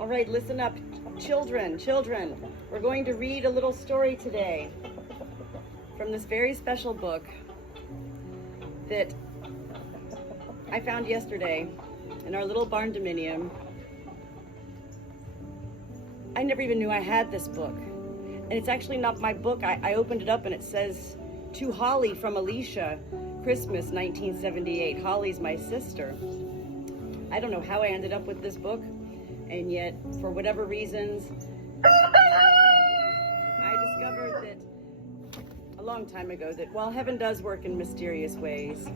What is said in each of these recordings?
All right, listen up, children. We're going to read a little story today from this very special book that I found yesterday in our little barn dominium. I never even knew I had this book. And it's actually not my book. I opened it up and it says, "To Holly from Alicia, Christmas 1978. Holly's my sister." I don't know how I ended up with this book, and yet, for whatever reasons, I discovered that a long time ago that while heaven does work in mysterious ways,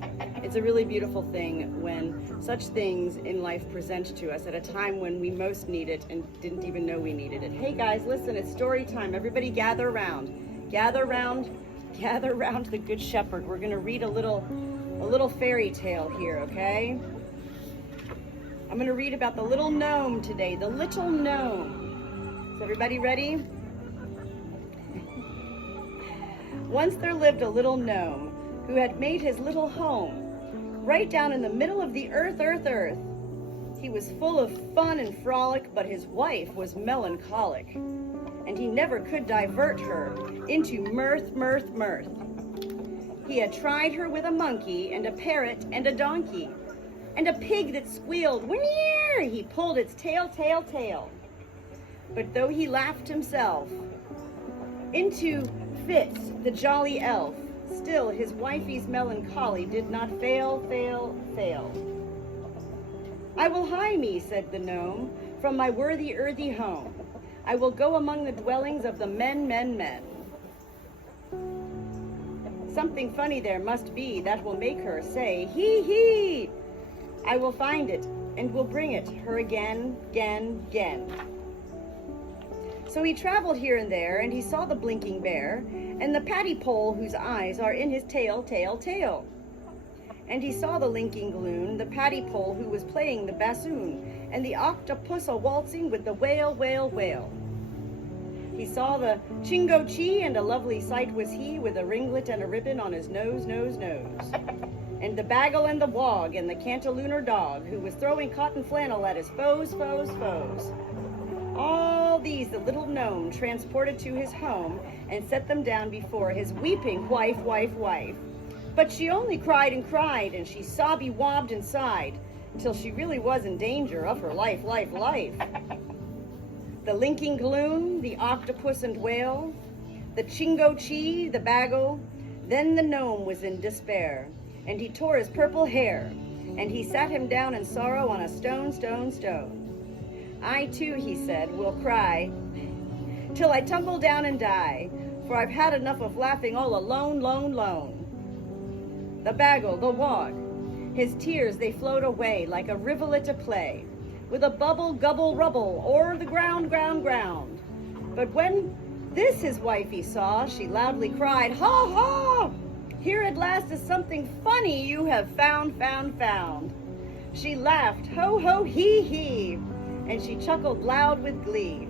it's a really beautiful thing when such things in life present to us at a time when we most need it and didn't even know we needed it. Hey guys, listen, it's story time. Everybody gather around. Gather around the Good Shepherd. We're going to read a little fairy tale here, okay? I'm going to read about the little gnome today, the little gnome. Is everybody ready? Once there lived a little gnome who had made his little home right down in the middle of the earth. He was full of fun and frolic, but his wife was melancholic, and he never could divert her into mirth. He had tried her with a monkey and a parrot and a donkey, and a pig that squealed, "Wheneer!" He pulled its tail. But though he laughed himself into fits, the jolly elf, still his wifey's melancholy did not fail. "I will hie me," said the gnome, "from my worthy earthy home. I will go among the dwellings of the men. Something funny there must be that will make her say, hee. I will find it and will bring it her again. So he traveled here and there, and he saw the blinking bear, and the paddy pole whose eyes are in his tail. And he saw the linking loon, the paddy pole who was playing the bassoon, and the octopus a-waltzing with the whale. He saw the chingo-chee, and a lovely sight was he, with a ringlet and a ribbon on his nose. And the baggle and the wog, and the cantalooner dog, who was throwing cotton flannel at his foes. All these the little gnome transported to his home, and set them down before his weeping wife. But she only cried, and she sobby-wobbed and sighed, till she really was in danger of her life. The linking loon, the octopus and whale, the chingo-chee, the baggle. Then the gnome was in despair, and he tore his purple hair, and he sat him down in sorrow on a stone. "I too," he said, "will cry till I tumble down and die, for I've had enough of laughing all alone. The baggle, the wog, his tears they flowed away like a rivulet a play, with a bubble, gubble, rubble, o'er the ground. But when this his wifey saw, she loudly cried, ha! Here at last is something funny you have found. She laughed, ho, hee, and she chuckled loud with glee.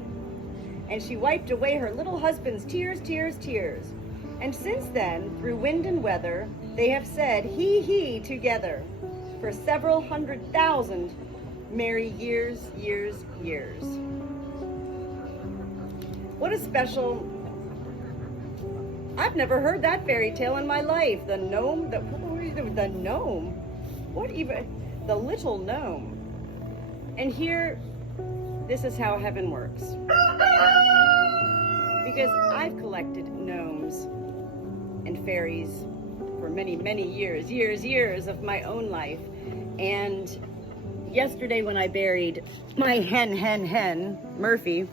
And she wiped away her little husband's tears. And since then, through wind and weather, they have said he together for several 100,000 merry years. What a special... I've never heard that fairy tale in my life. The gnome, the gnome? What even? The little gnome. And here, this is how heaven works. Because I've collected gnomes and fairies for many years of my own life. And yesterday when I buried my hen, Murphy,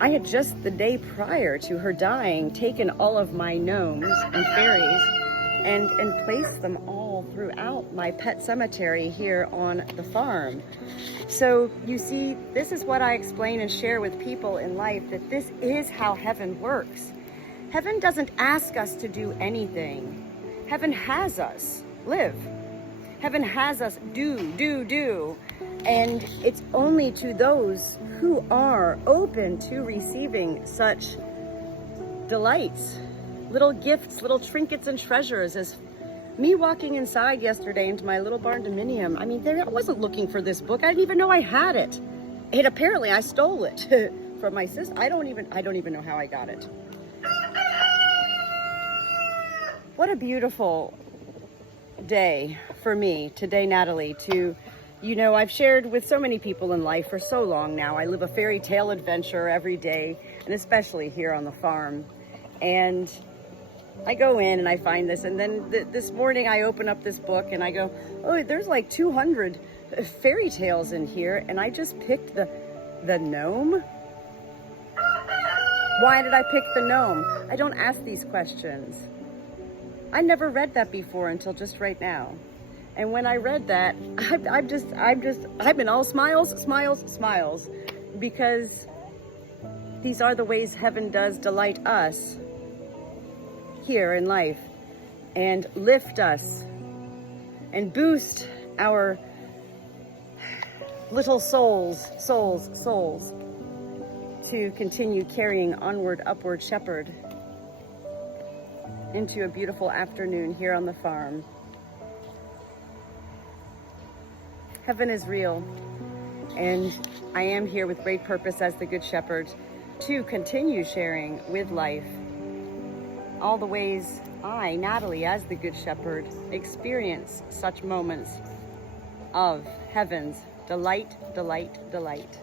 I had just the day prior to her dying taken all of my gnomes and fairies and placed them all throughout my pet cemetery here on the farm. So you see, this is what I explain and share with people in life, that this is how heaven works. Heaven doesn't ask us to do anything. Heaven has us live. Heaven has us do. And it's only to those who are open to receiving such delights, little gifts, little trinkets and treasures, as Me walking inside yesterday into my little barn dominium, I mean, I wasn't looking for this book. I didn't even know I had it. And apparently I stole it from my sister. I don't even know how I got it. What a beautiful day for me today, Natalie, to, you know, I've shared with so many people in life for so long now. I live a fairy tale adventure every day, and especially here on the farm. And I go in and I find this, and then this morning I open up this book and I go, oh, there's like 200 fairy tales in here, and I just picked the gnome. Why did I pick the gnome? I don't ask these questions. I never read that before until just right now. And when I read that, I've been all smiles, smiles, smiles, because these are the ways heaven does delight us here in life and lift us and boost our little souls to continue carrying onward, upward shepherd into a beautiful afternoon here on the farm. Heaven is real, and I am here with great purpose as the Good Shepherd to continue sharing with life all the ways I, Natalie, as the Good Shepherd, experience such moments of heaven's delight, delight, delight.